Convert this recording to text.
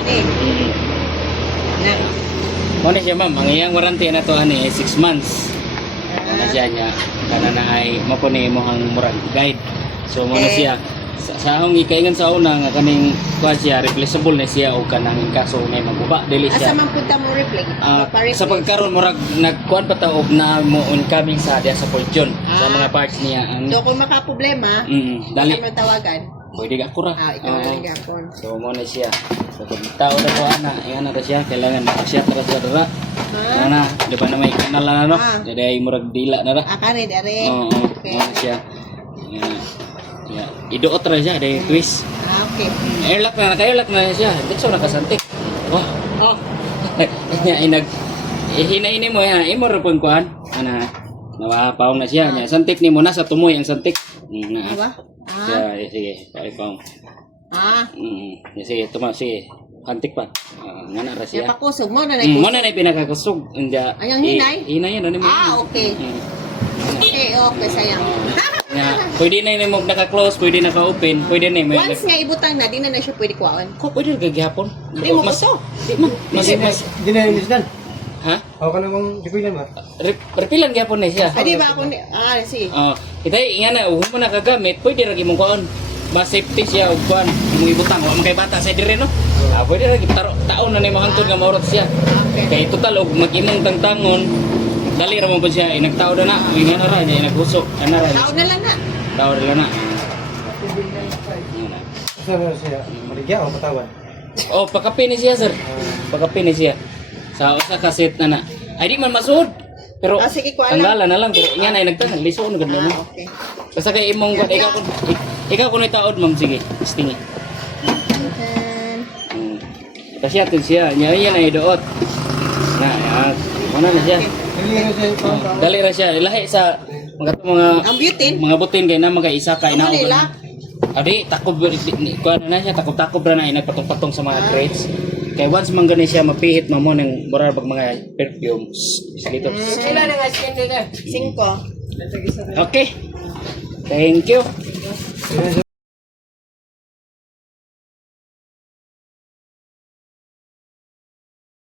warranty. Na. Mo na siya ma'am, ang iyang warranty na to ani 6 months. Ano siya niya, kana na ay mapuni mo ang murag guide. So mo na siya sa akong ikaingan sa una nga kaning kuha siya replaceable na siya o kanang kaso may maguba dili Asa siya. man punta mo replace? Sa pagkaroon murag nagkuan pa ta og na mo incoming sa dia sa fortune sa mga parts niya ang So kung maka-problema, dali sa mo tawagan. pwede ka kura. Ikaw na lang gapon. So mo na siya. So kung tao na ko ana, yan na siya kailangan makasya tara sa dara. Ana, di ba na may kanal na no? Jadi ay murag dila na ra. Kare dere. Oo, mo na siya. Ya, iduot ra siya day twist. Okay. Airlock na naka-airlock na siya. Dito nakasantik. Wah. Oh. Nya inag hinaini mo ya, imo ra pang kuan. Ana, nawapaw na siya. Nya santik ni mo na sa tumoy ang santik. Na. Ba? Siya, sige, paipaw. Ya, sige, tuma sige. Hantik pa. Ngana ra Siya siya. pakusog mo na Mo na pinakakusog. Inja. Ayang hinay? Hinay na ni mo. Okay. Okay, sayang. Nga, pwede na mo naka-close, pwede naka-open, pwede na mo. Once nga ibutang na, di na siya pwede kuhaan. Ko pwede gagihapon. Di mo gusto. Mas Hindi na yung misdan. ha? Ako ka namang dipilan ba? Repilan gyapon na siya. Di ba ako ni... sige. Kita nga na mo nakagamit, pwede ra gimong kuan. Ba safety siya ug kuan, imong ibutang wa man kay bata sa dire no. Pwede ra gitaro taon na ni mahantod nga maurot siya. Kay total og mag-imong tangtangon. Dali ra mo ba siya inagtao na na, nga na ra niya inaghusok, ana ra. Tao na lang na. Tao na na. Asa na siya? Maligya o patawan? Oh, pakapi ni siya, sir. Pakapi ni siya. Sa usa ka set na na. Ay di man masud. Pero Sige, kuha lang. tanggalan na lang pero nga na nagtanong liso na gud mo. Okay. Basta kay imong kung ikaw kun itaod ma'am sige. Stingi. Kasi atin siya, nya yan ay doot. Na, yan. Mana na siya. Hindi na siya patawan. Dali ra siya. Lahi sa mga Ang butin. mga butin kay na mga isa ka Ano nila? Adi, takob kuan na siya, takob ra na inagpatong-patong sa mga crates. Kay once man gani siya mapihit mo ng morar bag mga perfumes. Dito. Ilan na nga skin dito? 5. Okay. Thank you.